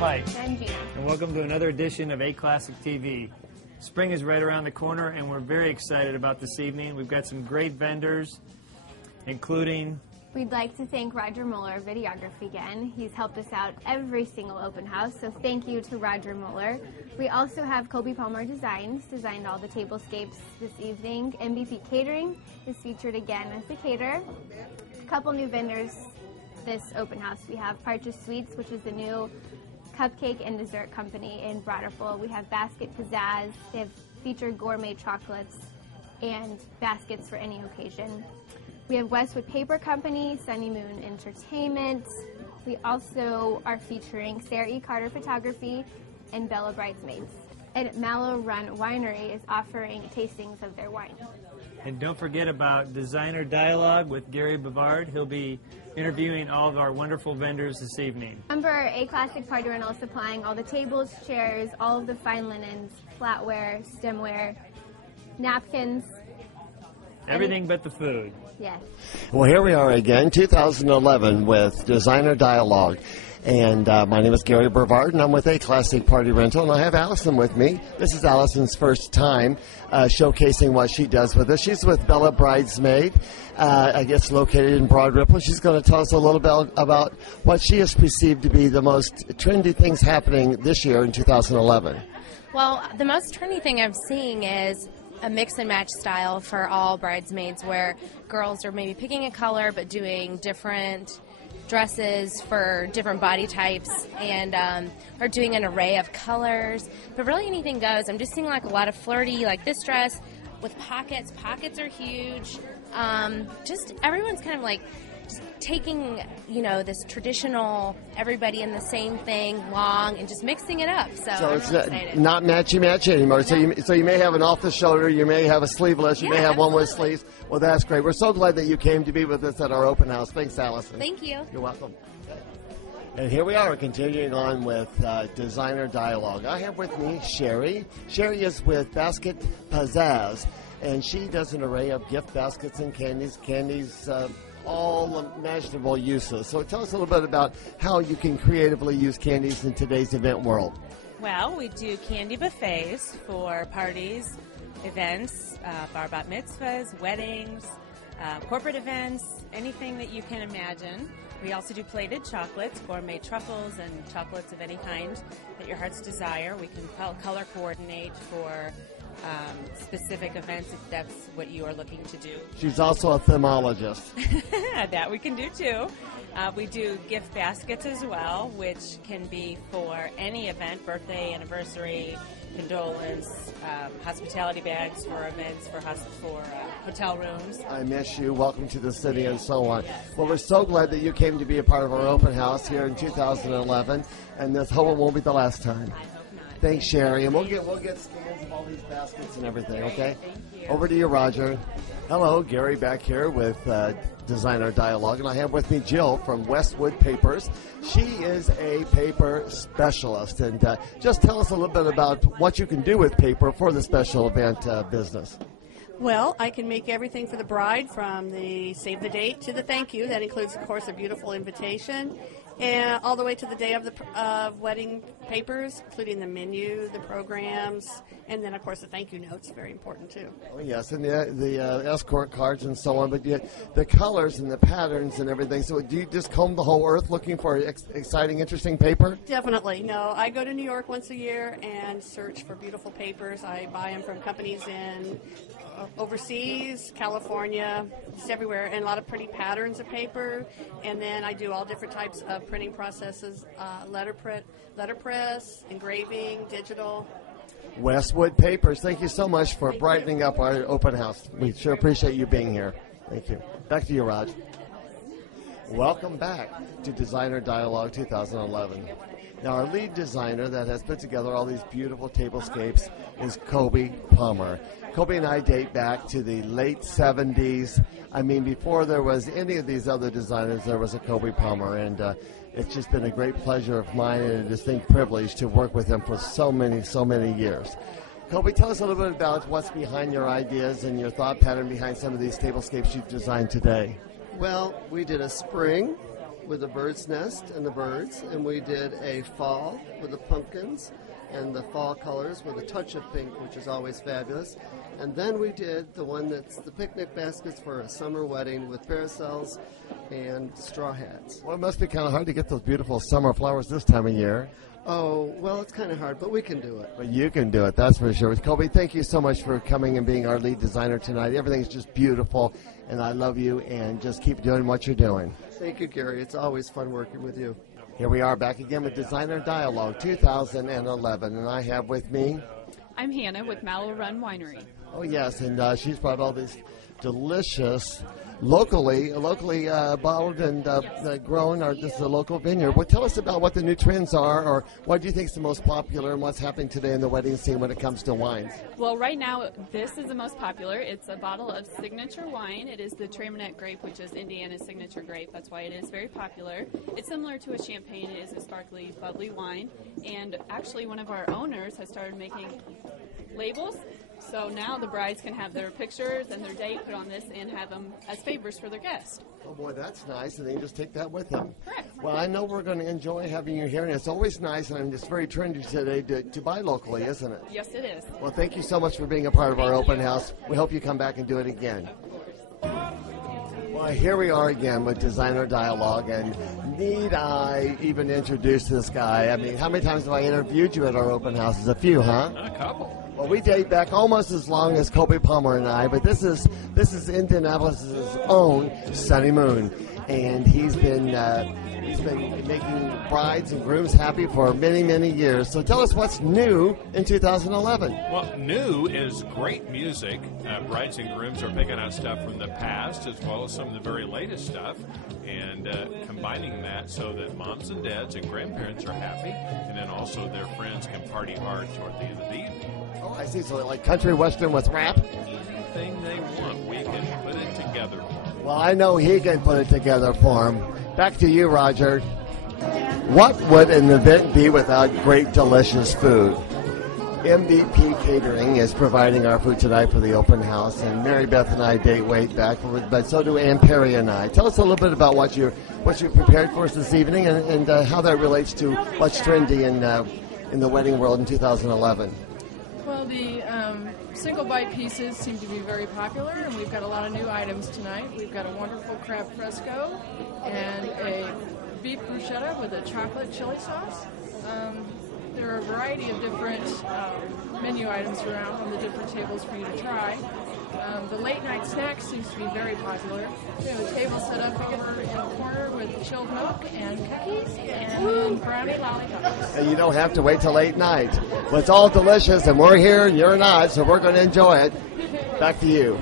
Mike. I'm Gina. And welcome to another edition of A Classic TV. Spring is right around the corner, and we're very excited about this evening. We've got some great vendors, including... We'd like to thank Roger Muller of Videography again. He's helped us out every single open house, so thank you to Roger Muller. We also have Kobe Palmer Designs, designed all the tablescapes this evening. MVP Catering is featured again as the caterer. A couple new vendors this open house. We have Partridge Sweets, which is the new cupcake and dessert company in Broderful. We have Basket Pizzazz. They have featured gourmet chocolates and baskets for any occasion. We have Westwood Paper Company, Sunny Moon Entertainment. We also are featuring Sarah E. Carter Photography and Bella Bridesmaids. And Mallory Run Winery is offering tastings of their wine. And don't forget about Designer Dialogue with Gary Bavard. He'll be interviewing all of our wonderful vendors this evening. Remember, A Classic Party Rental supplying all the tables, chairs, all of the fine linens, flatware, stemware, napkins. Everything but the food. Yes. Well, here we are again, 2011 with Designer Dialogue. And my name is Gary Brevard, and I'm with A Classic Party Rental, and I have Allison with me. This is Allison's first time showcasing what she does with us. She's with Bella Bridesmaid, I guess located in Broad Ripple. She's going to tell us a little bit about what she has perceived to be the most trendy things happening this year in 2011. Well, the most trendy thing I'm seeing is a mix and match style for all bridesmaids, where girls are maybe picking a color but doing different dresses for different body types, and are doing an array of colors, but really anything goes. I'm just seeing like a lot of flirty, like this dress with pockets. Pockets are huge. Just everyone's kind of like just taking, you know, this traditional everybody in the same thing long and just mixing it up. So it's not matchy-matchy anymore. No. So you may have an off-the-shoulder, you may have a sleeveless, you may have one with sleeves. Well, that's great. We're so glad that you came to be with us at our open house. Thanks, Allison. Thank you. You're welcome. And here we are, continuing on with Designer Dialogue. I have with me Cherie. Cherie is with Basket Pizzazz, and she does an array of gift baskets and candies. All imaginable uses. So tell us a little bit about how you can creatively use candies in today's event world. Well, we do candy buffets for parties, events, bar bat mitzvahs, weddings, corporate events, anything that you can imagine. We also do plated chocolates, gourmet truffles, and chocolates of any kind that your heart's desire. We can color coordinate for specific events if that's what you are looking to do. She's also a themologist. That we can do too. We do gift baskets as well, which can be for any event, birthday, anniversary, condolence, hospitality bags for events, for hotel rooms. I miss you, welcome to the city, and so on. Yes. Well, we're so glad that you came to be a part of our open house here in 2011, and this hope it won't be the last time. I hope not. Thanks, Cherie, and we'll get scans of all these baskets and everything, okay? Thank you. Over to you, Roger. Hello, Gary back here with Designer Dialogue, and I have with me Jill from Westwood Papers. She is a paper specialist, and just tell us a little bit about what you can do with paper for the special event business. Well, I can make everything for the bride, from the save the date to the thank you. That includes, of course, a beautiful invitation, and all the way to the day of the wedding papers, including the menu, the programs, and then, of course, the thank you notes. Very important, too. Oh, yes, and the escort cards and so on, but the colors and the patterns and everything. So do you just comb the whole earth looking for exciting, interesting paper? Definitely. No, I go to New York once a year and search for beautiful papers. I buy them from companies in overseas, California, just everywhere, and a lot of pretty patterns of paper. And then I do all different types of printing processes, letterpress, engraving, digital. Westwood Papers, thank you so much for brightening up our open house. We sure appreciate you being here. Thank you. Back to you, Raj. Welcome back to Designer Dialogue 2011. Now, our lead designer that has put together all these beautiful tablescapes is Kobe Palmer. Kobe and I date back to the late 70s. I mean, before there was any of these other designers, there was a Kobe Palmer, and it's just been a great pleasure of mine and a distinct privilege to work with him for so many years. Kobe, tell us a little bit about what's behind your ideas and your thought pattern behind some of these tablescapes you've designed today. Well, we did a spring, with the bird's nest and the birds, and we did a fall with the pumpkins and the fall colors with a touch of pink, which is always fabulous. And then we did the one that's the picnic baskets for a summer wedding with parasols and straw hats. Well, it must be kind of hard to get those beautiful summer flowers this time of year. Oh, well, it's kind of hard, but we can do it. But you can do it, that's for sure. Colby, thank you so much for coming and being our lead designer tonight. Everything's just beautiful, and I love you, and just keep doing what you're doing. Thank you, Gary. It's always fun working with you. Here we are back again with Designer Dialogue 2011, and I have with me... I'm Hannah with Mallory Run Winery. Oh, yes, and she's brought all these delicious, locally bottled and grown, or this is a local vineyard. Well, tell us about what the new trends are, or what do you think is the most popular, and what's happening today in the wedding scene when it comes to wines. Well, right now, this is the most popular. It's a bottle of signature wine. It is the Traminette grape, which is Indiana's signature grape. That's why it is very popular. It's similar to a champagne. It is a sparkly, bubbly wine. And actually, one of our owners has started making labels. So now the brides can have their pictures and their date put on this and have them as favors for their guests. Oh, boy, that's nice, and they just take that with them. Correct. Well, I know we're going to enjoy having you here, and it's always nice, and it's very trendy today to buy locally, isn't it? Yes, it is. Well, thank you so much for being a part of our open house. We hope you come back and do it again. Well, here we are again with Designer Dialogue, and need I even introduce this guy? I mean, how many times have I interviewed you at our open houses? A few, huh? A couple. Well, we date back almost as long as Colby Palmer and I, but this is Indianapolis' own Sunny Moon, and he's been making brides and grooms happy for many, many years. So tell us what's new in 2011. Well, new is great music. Brides and grooms are picking out stuff from the past as well as some of the very latest stuff and combining that so that moms and dads and grandparents are happy, and then also their friends can party hard toward the end of the evening. Oh, I see. So like country western with rap? Anything they want, we can put it together for them. Well, I know he can put it together for them. Back to you, Roger. What would an event be without great, delicious food? MVP Catering is providing our food tonight for the open house, and Mary Beth and I date way back, but so do Ann Perry and I. Tell us a little bit about what you prepared for us this evening, and how that relates to what's trendy in the wedding world in 2011. Well, the single bite pieces seem to be very popular, and we've got a lot of new items tonight. We've got a wonderful crab fresco and a beef bruschetta with a chocolate chili sauce. There are a variety of different menu items around on the different tables for you to try. The late night snack seems to be very popular. We have a table set up over in a corner with chilled milk and cookies and brownie lollipops. And you don't have to wait till late night. But it's all delicious, and we're here and you're not, so we're going to enjoy it. Back to you.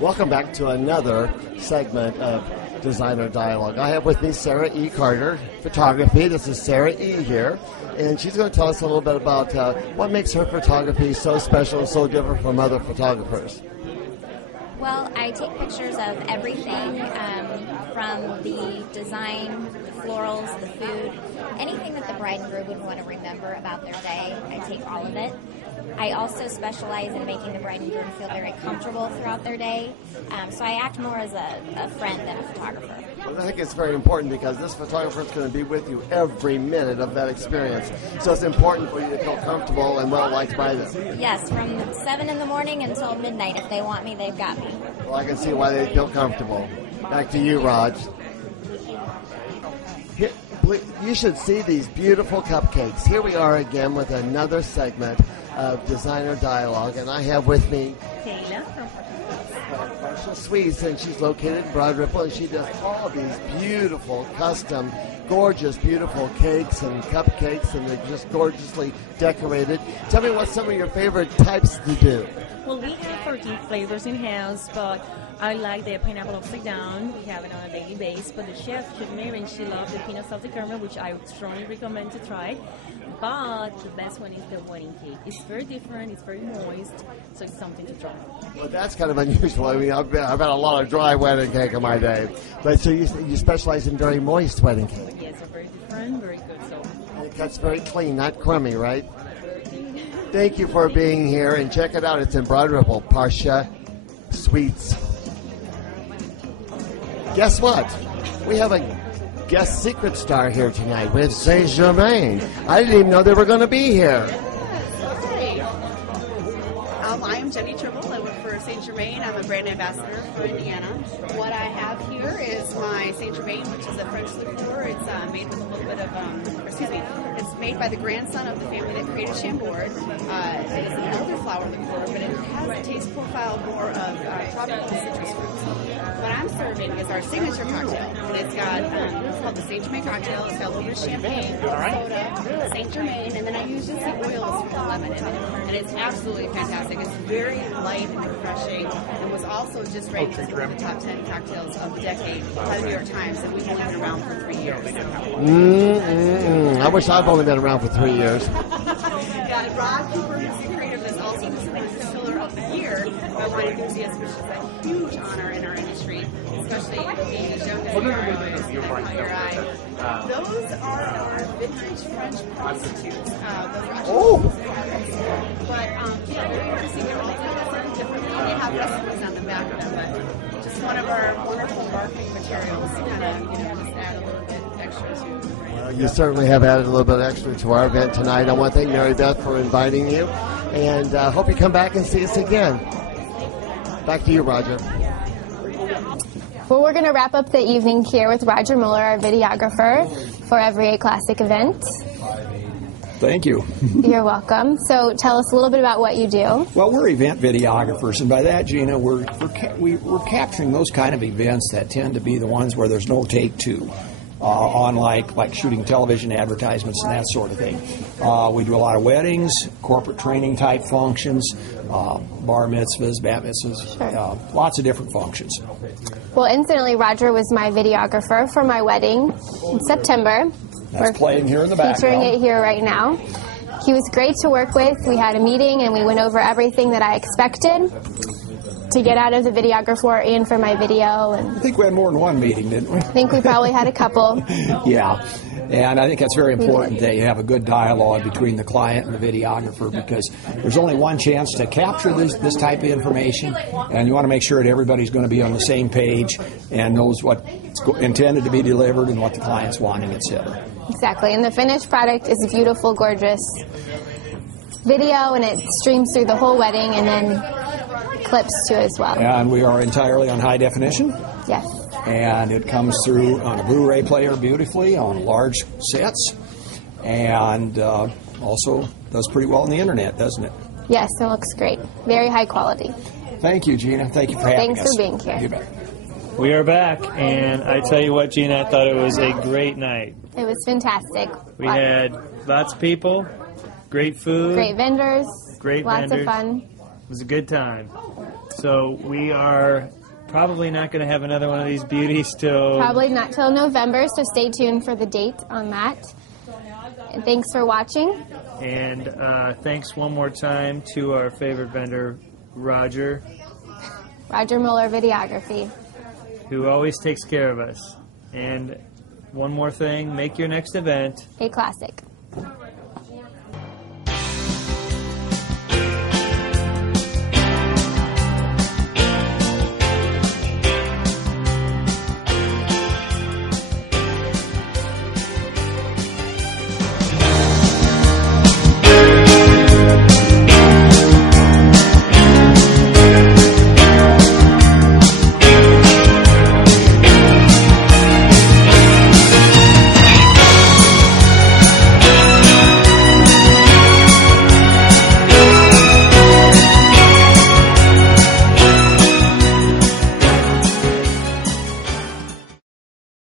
Welcome back to another segment of Designer Dialogue. I have with me Sarah E. Carter, photography. This is Sarah E. here, and she's going to tell us a little bit about what makes her photography so special and so different from other photographers. Well, I take pictures of everything from the design, the florals, the food, anything that the bride and groom would want to remember about their day. I take all of it. I also specialize in making the bride and groom feel very comfortable throughout their day. So I act more as a friend than a photographer. Well, I think it's very important because this photographer is going to be with you every minute of that experience. So it's important for you to feel comfortable and well liked by them. Yes, from 7 in the morning until midnight. If they want me, they've got me. Well, I can see why they feel comfortable. Back to you, Raj. You should see these beautiful cupcakes. Here we are again with another segment of Designer Dialogue, and I have with me Taylor from Partial Sweets, and she's located in Broad Ripple, and she does all these beautiful, custom, gorgeous, beautiful cakes and cupcakes, and they're just gorgeously decorated. Tell me what some of your favorite types to do. Well, we have 14 flavors in-house, but I like the pineapple upside down. We have it on a daily basis, but the chef Germain, she loves the peanut salted caramel, which I would strongly recommend to try. But the best one is the wedding cake. It's very different, it's very moist, so it's something to try. Well, that's kind of unusual. I mean, I've had a lot of dry wedding cake in my day. But so you specialize in very moist wedding cake. Yes, it's very different, very good. So and it cuts very clean, not crummy, right? Thank you for being here, and check it out. It's in Broad Ripple, Partial Sweets. Guess what? We have a guest secret star here tonight with Saint Germain. I didn't even know they were going to be here. I am Jenny Tribble. I work for St. Germain. I'm a brand ambassador for Indiana. What I have here is my St. Germain, which is a French liqueur. It's made with a little bit of, it's made by the grandson of the family that created Chambord. It is an elderflower liqueur, but it has a taste profile more of tropical citrus fruits. What I'm serving is our signature cocktail, and it's got, it's called the St. Germain cocktail. It's got a little bit of champagne, soda, St. Germain, and then I use just the oils with the lemon in it. And it's absolutely fantastic. It's very light and refreshing, and was also just ranked as one of the top 10 cocktails of the decade by the New York Times, and we've only been around for 3 years. I wish I've only been around for 3 years. Yeah, Rod Cooper is the creator of this, also the Distiller of the Year by Wine Enthusiasts, which is a huge honor in our industry, especially being as young as you are. Those are our vintage French prostitutes. Those are but yeah, very interesting. They're all done differently. They have recipes on the back of them, but just one of our wonderful marketing materials to kind of, just add a little bit extra to. Well, you certainly have added a little bit extra to our event tonight. I want to thank Mary Beth for inviting you, and hope you come back and see us again. Back to you, Roger. Well, we're going to wrap up the evening here with Roger Muller, our videographer for every A Classic event. Thank you. You're welcome. So tell us a little bit about what you do. Well, we're event videographers, and by that, Gina, we're capturing those kind of events that tend to be the ones where there's no take two, on like shooting television advertisements and that sort of thing. We do a lot of weddings, corporate training type functions, bar mitzvahs, bat mitzvahs, lots of different functions. Well, incidentally, Roger was my videographer for my wedding in September. That's playing here in the background. Featuring it here right now. He was great to work with. We had a meeting and we went over everything that I expected to get out of the videographer and for my video. And I think we had more than one meeting, didn't we? I think we probably had a couple. Yeah. And I think that's very important that you have a good dialogue between the client and the videographer, because there's only one chance to capture this type of information, and you want to make sure that everybody's going to be on the same page and knows what's intended to be delivered and what the client's wanting, etc. Exactly. And the finished product is a beautiful, gorgeous video, and it streams through the whole wedding and then clips too as well. And we are entirely on high definition. Yes. And it comes through on a Blu-ray player beautifully on large sets, and also does pretty well on the internet, doesn't it? Yes, it looks great. Very high quality. Thank you, Gina. Thank you for having us. Thanks for being here. You bet. We are back, and I tell you what, Gina, I thought it was a great night. It was fantastic. We had lots of people, great food, great vendors, lots of fun. It was a good time. So we are probably not going to have another one of these beauties till... Probably not till November, so stay tuned for the date on that. And thanks for watching. And thanks one more time to our favorite vendor, Roger. Roger Muller Videography. Who always takes care of us. And one more thing, make your next event A Classic.